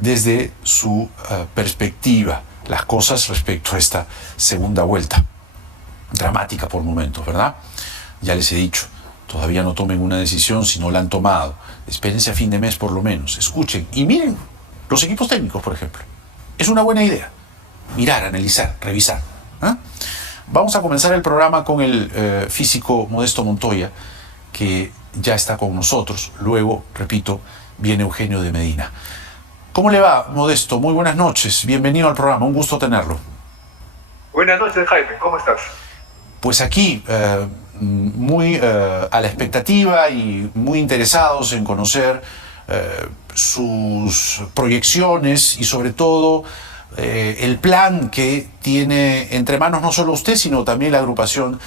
desde su perspectiva las cosas respecto a esta segunda vuelta. Dramática por momentos, ¿verdad? Ya les he dicho, todavía no tomen una decisión si no la han tomado. Espérense a fin de mes por lo menos, escuchen y miren los equipos técnicos, por ejemplo. Es una buena idea mirar, analizar, revisar. Vamos a comenzar el programa con el físico Modesto Montoya, que ya está con nosotros. Luego, repito, viene Eugenio de Medina. ¿Cómo le va, Modesto? Muy buenas noches. Bienvenido al programa. Un gusto tenerlo. Buenas noches, Jaime. ¿Cómo estás? Pues aquí, muy a la expectativa y muy interesados en conocer sus proyecciones y sobre todo el plan que tiene entre manos no solo usted, sino también la agrupación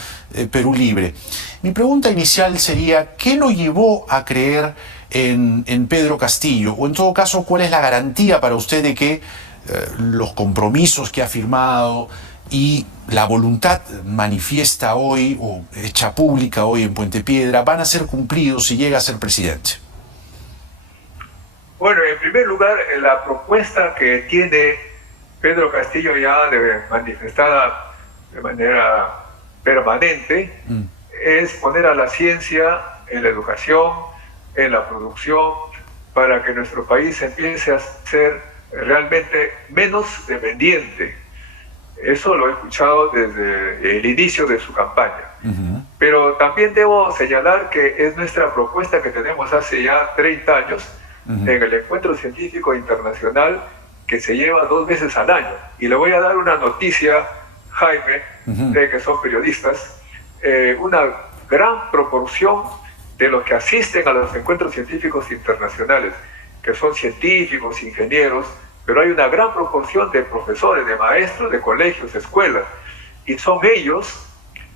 Perú Libre. Mi pregunta inicial sería, ¿qué lo llevó a creer en Pedro Castillo? O en todo caso, ¿cuál es la garantía para usted de que los compromisos que ha firmado y la voluntad manifiesta hoy o hecha pública hoy en Puente Piedra van a ser cumplidos si llega a ser presidente? Bueno, en primer lugar, la propuesta que tiene Pedro Castillo ya manifestada de manera permanente es poner a la ciencia en la educación, en la producción, para que nuestro país empiece a ser realmente menos dependiente. Eso lo he escuchado desde el inicio de su campaña. Pero también debo señalar que es nuestra propuesta que tenemos hace ya 30 años en el Encuentro Científico Internacional, que se lleva 2 veces al año. Y le voy a dar una noticia, Jaime, de que son periodistas. Una gran proporción de los que asisten a los encuentros científicos internacionales, que son científicos, ingenieros, pero hay una gran proporción de profesores, de maestros, de colegios, escuelas, y son ellos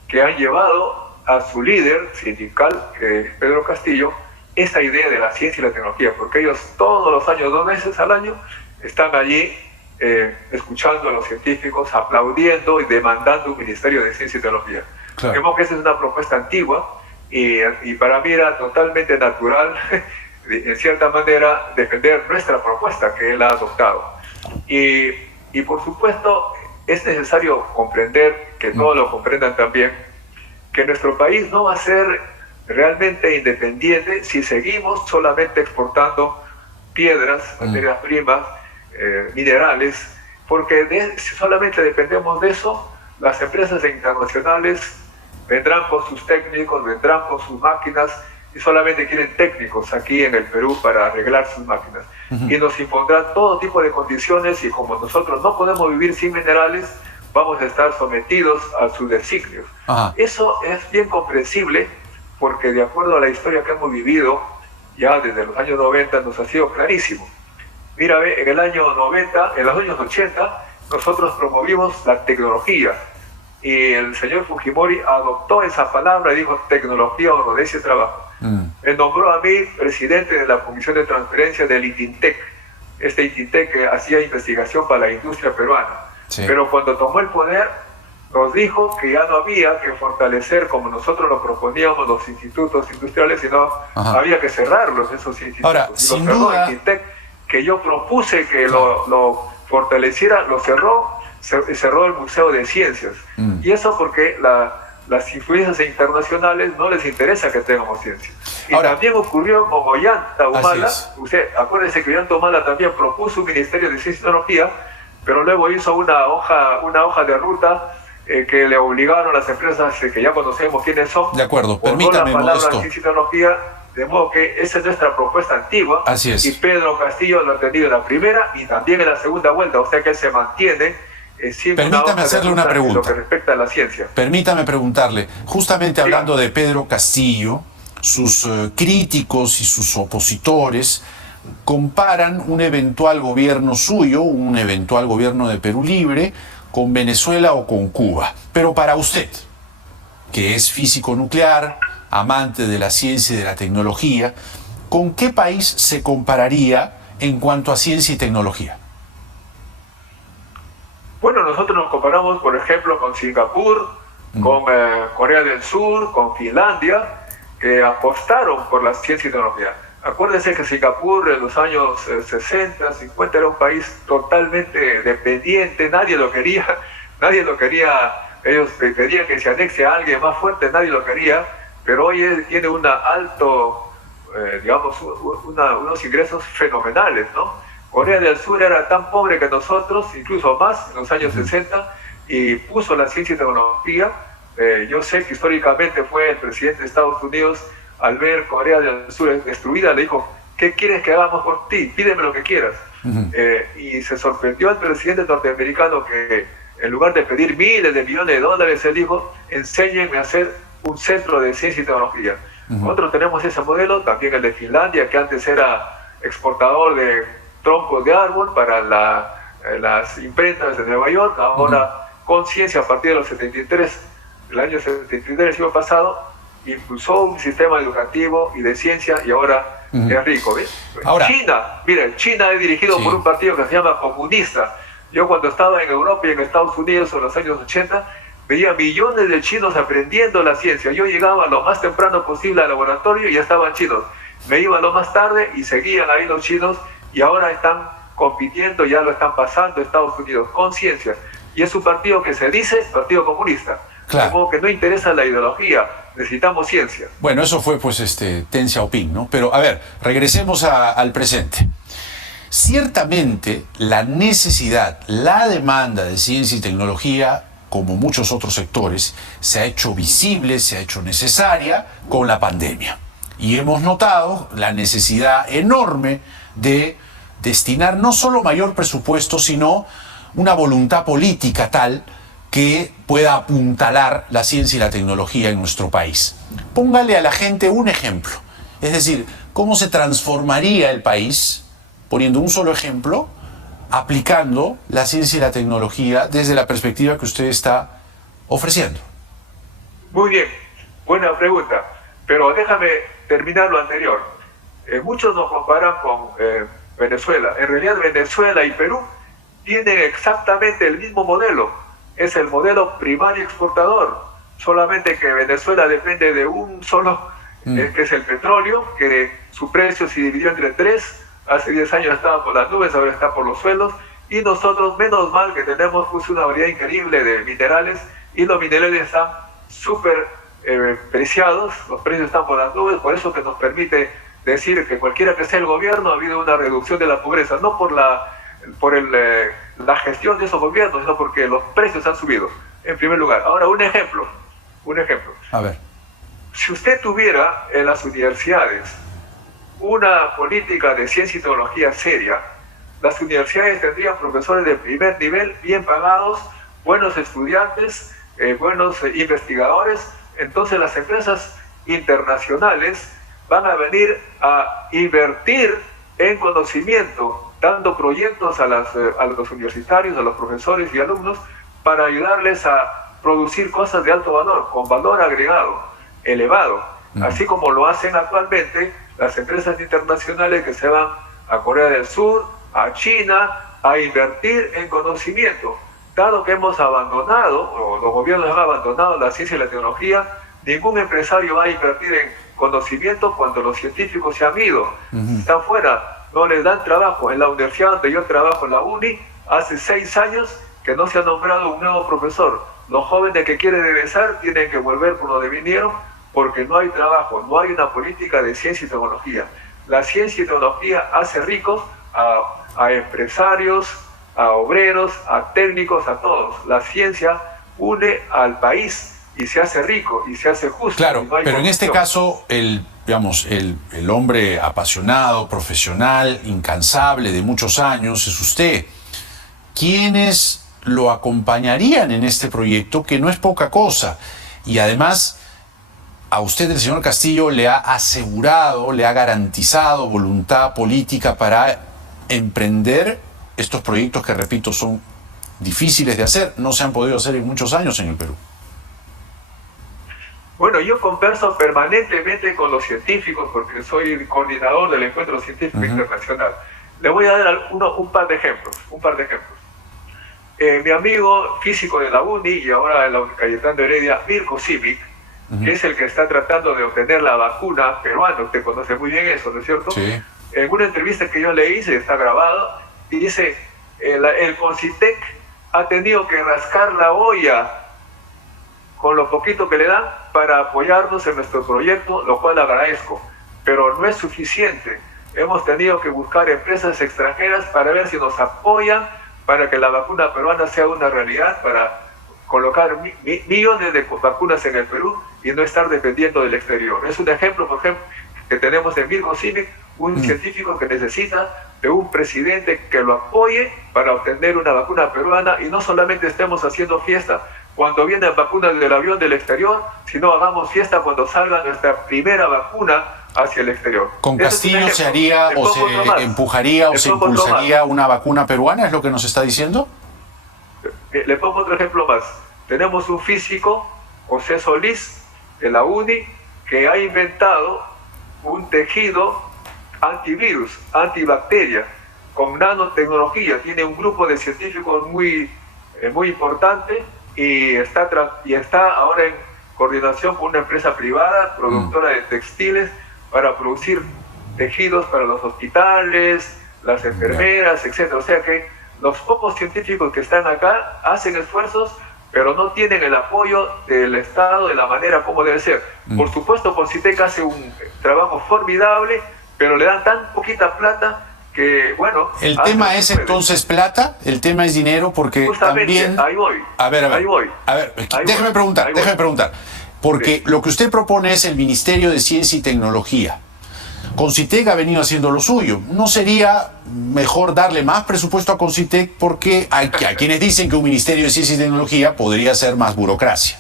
que han llevado a su líder sindical, Pedro Castillo, esa idea de la ciencia y la tecnología, porque ellos todos los años, 2 veces al año, están allí escuchando a los científicos, aplaudiendo y demandando un Ministerio de Ciencia y Tecnología. Claro. Vemos que esa es una propuesta antigua y para mí era totalmente natural, en cierta manera, defender nuestra propuesta que él ha adoptado. Y por supuesto, es necesario comprender, que todos lo comprendan también, que nuestro país no va a ser realmente independiente si seguimos solamente exportando piedras, materias primas, minerales, porque si solamente dependemos de eso, las empresas internacionales vendrán con sus técnicos, vendrán con sus máquinas y solamente quieren técnicos aquí en el Perú para arreglar sus máquinas. Y nos impondrán todo tipo de condiciones y como nosotros no podemos vivir sin minerales, vamos a estar sometidos a sus designios. Eso es bien comprensible porque de acuerdo a la historia que hemos vivido ya desde los años 90 nos ha sido clarísimo. Mira, en el año 90, en los años 80, nosotros promovimos la tecnología y el señor Fujimori adoptó esa palabra y dijo tecnología, honradez y trabajo. Me nombró a mí presidente de la Comisión de Transferencia del ITINTEC, este ITINTEC que hacía investigación para la industria peruana. Sí. Pero cuando tomó el poder, nos dijo que ya no había que fortalecer, como nosotros lo proponíamos, los institutos industriales, sino había que cerrarlos, esos institutos. Ahora, y sin cerró duda... el ITINTEC, que yo propuse que lo fortaleciera, lo cerró el Museo de Ciencias. Y eso porque las influencias internacionales no les interesa que tengamos ciencia. Y ahora, también ocurrió con Ollanta Humala. Usted acuérdese que Ollanta Humala también propuso un Ministerio de Ciencia y Tecnología, pero luego hizo una hoja de ruta que le obligaron a las empresas que ya conocemos quiénes son. De acuerdo, permítame, la palabra Modesto. ciencia y tecnología, de modo que esa es nuestra propuesta antigua. Así es. Y Pedro Castillo lo ha tenido en la primera y también en la segunda vuelta, o sea que él se mantiene. Permítame hacerle una pregunta. En lo que respecta a la ciencia. Permítame preguntarle, justamente hablando de Pedro Castillo, sus críticos y sus opositores comparan un eventual gobierno suyo, un eventual gobierno de Perú Libre, con Venezuela o con Cuba. Pero para usted, que es físico nuclear, amante de la ciencia y de la tecnología, ¿con qué país se compararía en cuanto a ciencia y tecnología? Bueno, nosotros nos comparamos, por ejemplo, con Singapur, con Corea del Sur, con Finlandia, que apostaron por la ciencia y tecnología. Acuérdense que Singapur en los años 60, 50 era un país totalmente dependiente, nadie lo quería, nadie lo quería, ellos pedían que se anexe a alguien más fuerte, nadie lo quería, pero hoy tiene una alto, digamos, unos ingresos fenomenales, ¿no? Corea del Sur era tan pobre que nosotros, incluso más, en los años 60, y puso la ciencia y tecnología. Yo sé que históricamente fue el presidente de Estados Unidos, al ver Corea del Sur destruida, le dijo, ¿qué quieres que hagamos por ti? Pídeme lo que quieras. Y se sorprendió al presidente norteamericano que en lugar de pedir miles de millones de dólares, él dijo, enséñenme a hacer un centro de ciencia y tecnología. Nosotros tenemos ese modelo, también el de Finlandia, que antes era exportador de troncos de árbol para las imprentas de Nueva York, ahora con ciencia a partir de los 73, el año 73 del siglo pasado, impulsó un sistema educativo y de ciencia y ahora es rico. ¿Ves? Ahora, China, miren, China es dirigido por un partido que se llama comunista. Yo cuando estaba en Europa y en Estados Unidos en los años 80, veía millones de chinos aprendiendo la ciencia. Yo llegaba lo más temprano posible al laboratorio y ya estaban chinos. Me iba lo más tarde y seguían ahí los chinos y ahora están compitiendo, ya lo están pasando Estados Unidos con ciencia. Y es un partido que se dice Partido Comunista. Claro. Como que no interesa la ideología, necesitamos ciencia. Bueno, eso fue pues Deng Xiaoping, ¿no? Pero a ver, regresemos al presente. Ciertamente la necesidad, la demanda de ciencia y tecnología, como muchos otros sectores, se ha hecho visible, se ha hecho necesaria con la pandemia. Y hemos notado la necesidad enorme de destinar no solo mayor presupuesto, sino una voluntad política tal que pueda apuntalar la ciencia y la tecnología en nuestro país. Póngale a la gente un ejemplo. Es decir, cómo se transformaría el país, poniendo un solo ejemplo, aplicando la ciencia y la tecnología desde la perspectiva que usted está ofreciendo. Muy bien, buena pregunta. Pero déjame terminar lo anterior. Muchos nos comparan con Venezuela. En realidad Venezuela y Perú tienen exactamente el mismo modelo. Es el modelo primario exportador, solamente que Venezuela depende de un solo, que es el petróleo, que su precio se dividió entre tres, hace 10 años estaba por las nubes, ahora está por los suelos, y nosotros, menos mal que tenemos pues, una variedad increíble de minerales, y los minerales están súper preciados, los precios están por las nubes, por eso que nos permite decir que cualquiera que sea el gobierno ha habido una reducción de la pobreza, no por la gestión de esos gobiernos, sino porque los precios han subido, en primer lugar. Ahora, un ejemplo. A ver. Si usted tuviera en las universidades una política de ciencia y tecnología seria, las universidades tendrían profesores de primer nivel, bien pagados, buenos estudiantes, buenos investigadores, entonces las empresas internacionales van a venir a invertir en conocimiento, dando proyectos a los universitarios, a los profesores y alumnos para ayudarles a producir cosas de alto valor, con valor agregado, elevado, así como lo hacen actualmente las empresas internacionales que se van a Corea del Sur, a China, a invertir en conocimiento. Dado que hemos abandonado, o los gobiernos han abandonado la ciencia y la tecnología, ningún empresario va a invertir en conocimiento cuando los científicos se han ido, están fuera. No les dan trabajo. En la universidad donde yo trabajo, en la UNI, hace 6 años que no se ha nombrado un nuevo profesor. Los jóvenes que quieren egresar tienen que volver por donde vinieron porque no hay trabajo, no hay una política de ciencia y tecnología. La ciencia y tecnología hace ricos a empresarios, a obreros, a técnicos, a todos. La ciencia une al país y se hace rico y se hace justo. Claro, no pero en este caso el hombre apasionado, profesional, incansable de muchos años es usted. ¿Quiénes lo acompañarían en este proyecto, que no es poca cosa? Y además, a usted el señor Castillo le ha asegurado, le ha garantizado voluntad política para emprender estos proyectos que, repito, son difíciles de hacer, no se han podido hacer en muchos años en el Perú. Bueno, yo converso permanentemente con los científicos porque soy coordinador del Encuentro Científico Internacional. Le voy a dar un par de ejemplos. Mi amigo físico de la UNI y ahora en la Cayetano Heredia, Mirko Simic, que es el que está tratando de obtener la vacuna peruana. Usted conoce muy bien eso, ¿no es cierto? Sí. En una entrevista que yo le hice, está grabado, y dice, el CONCITEC ha tenido que rascar la olla con lo poquito que le dan para apoyarnos en nuestro proyecto, lo cual agradezco, pero no es suficiente. Hemos tenido que buscar empresas extranjeras para ver si nos apoyan para que la vacuna peruana sea una realidad, para colocar millones de vacunas en el Perú y no estar dependiendo del exterior. Es un ejemplo, por ejemplo, que tenemos en Mirko Simic, un científico que necesita de un presidente que lo apoye para obtener una vacuna peruana, y no solamente estemos haciendo fiesta cuando vienen vacunas del avión del exterior, sino hagamos fiesta cuando salga nuestra primera vacuna hacia el exterior. ¿Con Castillo se haría o se empujaría o se impulsaría una vacuna peruana? ¿Es lo que nos está diciendo? Le pongo otro ejemplo más. Tenemos un físico, José Solís, de la UNI, que ha inventado un tejido antivirus, antibacteria, con nanotecnología. Tiene un grupo de científicos muy importante, y está ahora en coordinación con una empresa privada, productora de textiles, para producir tejidos para los hospitales, las enfermeras, etc. O sea que los pocos científicos que están acá hacen esfuerzos, pero no tienen el apoyo del Estado de la manera como debe ser. Por supuesto, CONCITEC hace un trabajo formidable, pero le dan tan poquita plata que, bueno... ¿El tema es entonces plata? ¿El tema es dinero? Porque justamente, también... ahí voy. Ahí voy. Déjeme preguntar. Porque lo que usted propone es el Ministerio de Ciencia y Tecnología. CONCITEC ha venido haciendo lo suyo. ¿No sería mejor darle más presupuesto a CONCITEC? Porque hay quienes dicen que un Ministerio de Ciencia y Tecnología podría ser más burocracia.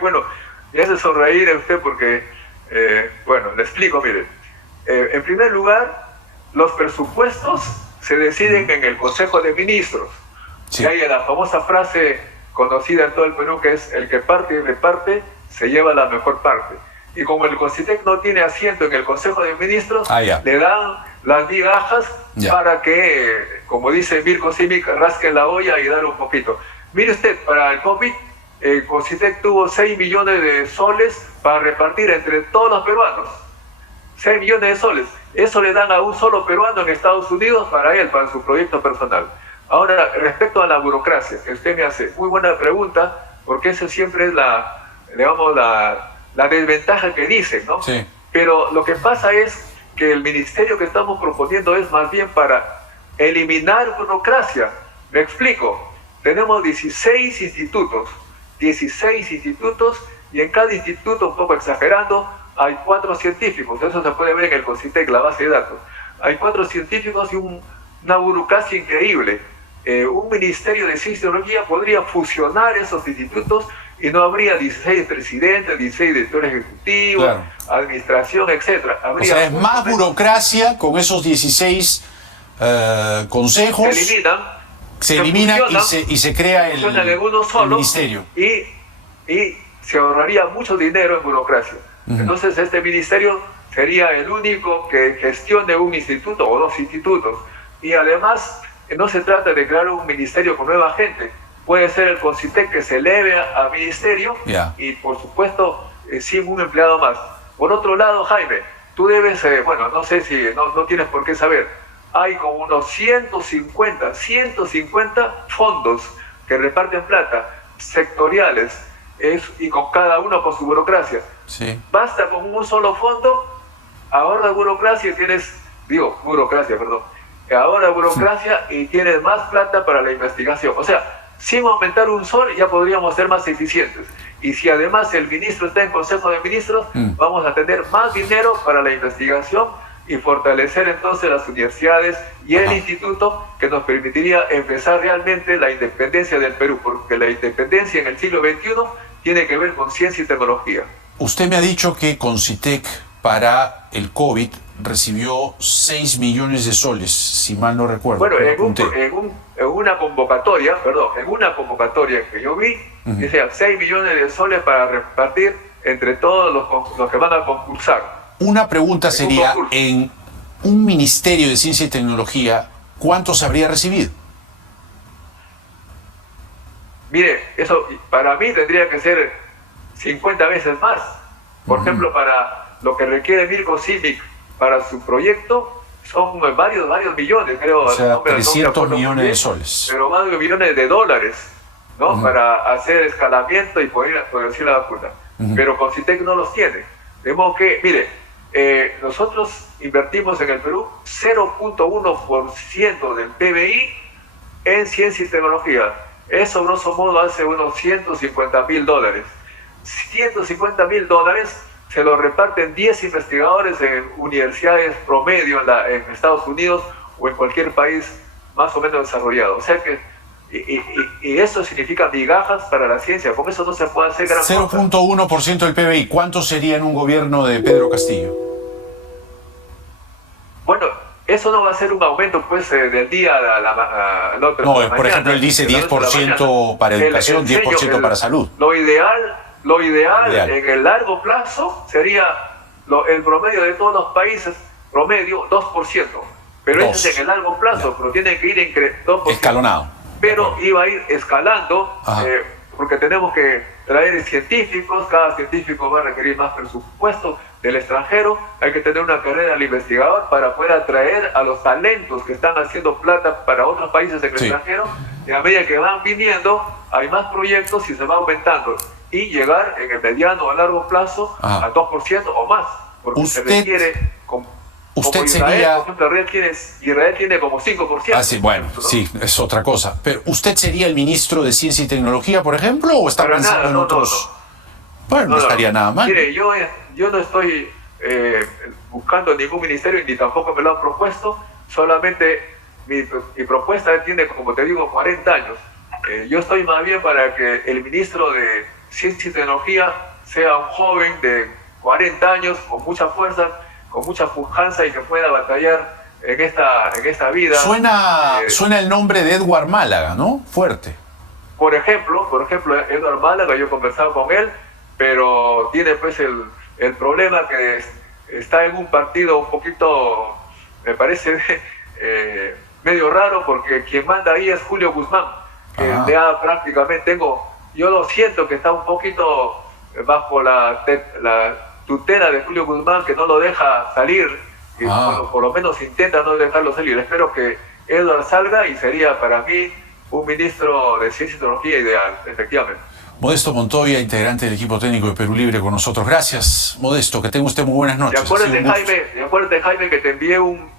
Bueno, me hace sonreír a usted porque, bueno, le explico, mire. En primer lugar, los presupuestos se deciden en el Consejo de Ministros. Sí. Y hay la famosa frase conocida en todo el Perú, que es: el que parte y reparte se lleva la mejor parte. Y como el CONCITEC no tiene asiento en el Consejo de Ministros, le dan las migajas para que, como dice Mirko Simic, rasquen la olla y dar un poquito. Mire usted, para el COVID, el CONCITEC tuvo 6 millones de soles para repartir entre todos los peruanos. 6 millones de soles. Eso le dan a un solo peruano en Estados Unidos para él, para su proyecto personal. Ahora, respecto a la burocracia, que usted me hace, muy buena pregunta, porque esa siempre es la desventaja que dicen, ¿no? Sí. Pero lo que pasa es que el ministerio que estamos proponiendo es más bien para eliminar burocracia. Me explico. Tenemos 16 institutos, y en cada instituto, un poco exagerando, hay 4 científicos. Eso se puede ver en el CONCITEC, la base de datos. Hay 4 científicos y una burocracia increíble. Un ministerio de ciencia y tecnología podría fusionar esos institutos y no habría 16 presidentes, 16 directores ejecutivos, claro, administración, etc. O sea, es más burocracia con esos 16 consejos. Se eliminan y se crea el ministerio. Y se ahorraría mucho dinero en burocracia. Entonces este ministerio sería el único que gestione un instituto o 2 institutos. Y además no se trata de crear un ministerio con nueva gente. Puede ser el CONCITEC que se eleve a ministerio y por supuesto sin un empleado más. Por otro lado, Jaime, tú debes, bueno, no sé si no tienes por qué saber, hay como unos 150 fondos que reparten plata, sectoriales, y con cada uno con su burocracia. Sí. Basta con un solo fondo, ahorra burocracia y tienes, ahorra burocracia y tienes más plata para la investigación. O sea, sin aumentar un sol ya podríamos ser más eficientes. Y si además el ministro está en Consejo de Ministros, vamos a tener más dinero para la investigación y fortalecer entonces las universidades y el instituto, que nos permitiría empezar realmente la independencia del Perú, porque la independencia en el siglo XXI tiene que ver con ciencia y tecnología. Usted me ha dicho que CONCITEC para el COVID recibió 6 millones de soles, si mal no recuerdo. Bueno, en una convocatoria que yo vi, decía 6 millones de soles para repartir entre todos los que van a concursar. Una pregunta sería, en un Ministerio de Ciencia y Tecnología, ¿cuántos habría recibido? Mire, eso para mí tendría que ser 50 veces más. Por ejemplo, para lo que requiere Mirko Simic para su proyecto, son varios millones, creo. O sea, no 300 millones de soles. Pero más de millones de dólares, ¿no? Para hacer escalamiento y poder producir la vacuna. Pero Concitec no los tiene. De modo que, mire, nosotros invertimos en el Perú 0.1% del PBI en ciencia y tecnología. Eso, grosso modo, hace unos $150.000. $150.000 se lo reparten 10 investigadores en universidades promedio en Estados Unidos o en cualquier país más o menos desarrollado. O sea que, y eso significa migajas para la ciencia. Con eso no se puede hacer gran cosa. 0.1% del PBI. ¿Cuánto sería en un gobierno de Pedro Castillo? Bueno, eso no va a ser un aumento pues del día al otro. No, por ejemplo, él dice 10% para educación, 10% para salud. Lo ideal en el largo plazo sería el promedio de todos los países, promedio 2%. Pero eso es en el largo plazo, pero tiene que ir 2%. Escalonado. Pero iba a ir escalando, porque tenemos que traer científicos, cada científico va a requerir más presupuesto del extranjero, hay que tener una carrera al investigador para poder atraer a los talentos que están haciendo plata para otros países del extranjero, y a medida que van viniendo, hay más proyectos y se va aumentando, y llegar en el mediano o largo plazo a 2% o más, porque se requiere... Usted Israel, sería... por ejemplo, Israel tiene como 5%. Ah, sí, bueno, ¿no? Sí, es otra cosa. Pero, ¿usted sería el ministro de Ciencia y Tecnología, por ejemplo, o está pensando en otros...? Bueno, no estaría nada mal. Mire, yo no estoy buscando ningún ministerio, ni tampoco me lo han propuesto, solamente mi propuesta tiene, como te digo, 40 años. Yo estoy más bien para que el ministro de Ciencia y Tecnología sea un joven de 40 años, con mucha fuerza, con mucha pujanza y que pueda batallar en esta vida. Suena el nombre de Edward Málaga, ¿no? Fuerte. Por ejemplo, Edward Málaga, yo he conversado con él, pero tiene pues el problema que está en un partido un poquito, me parece, medio raro, porque quien manda ahí es Julio Guzmán, que ya prácticamente yo lo siento que está un poquito bajo la tutela de Julio Guzmán, que no lo deja salir, y por lo menos intenta no dejarlo salir. Espero que Edward salga y sería para mí un ministro de Ciencia y Tecnología ideal, efectivamente. Modesto Montoya, integrante del equipo técnico de Perú Libre con nosotros. Gracias, Modesto, que tenga usted muy buenas noches. Y acuérdate, Jaime, que te envié un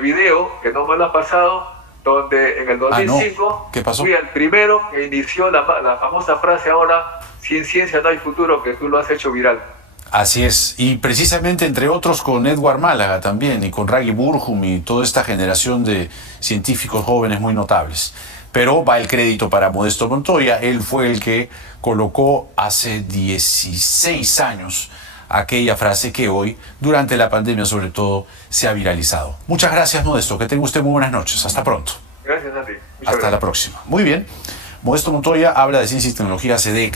video que no me lo has pasado, donde en el 2005 ¿Qué pasó? fui el primero que inició la famosa frase ahora, sin ciencia no hay futuro, que tú lo has hecho viral. Así es, y precisamente entre otros con Edward Málaga también, y con Raghi Burgum y toda esta generación de científicos jóvenes muy notables. Pero va el crédito para Modesto Montoya. Él fue el que colocó hace 16 años aquella frase que hoy, durante la pandemia sobre todo, se ha viralizado. Muchas gracias, Modesto. Que tenga usted muy buenas noches. Hasta pronto. Gracias a ti. Hasta la próxima. Muy bien. Modesto Montoya habla de ciencia y tecnología hace décadas.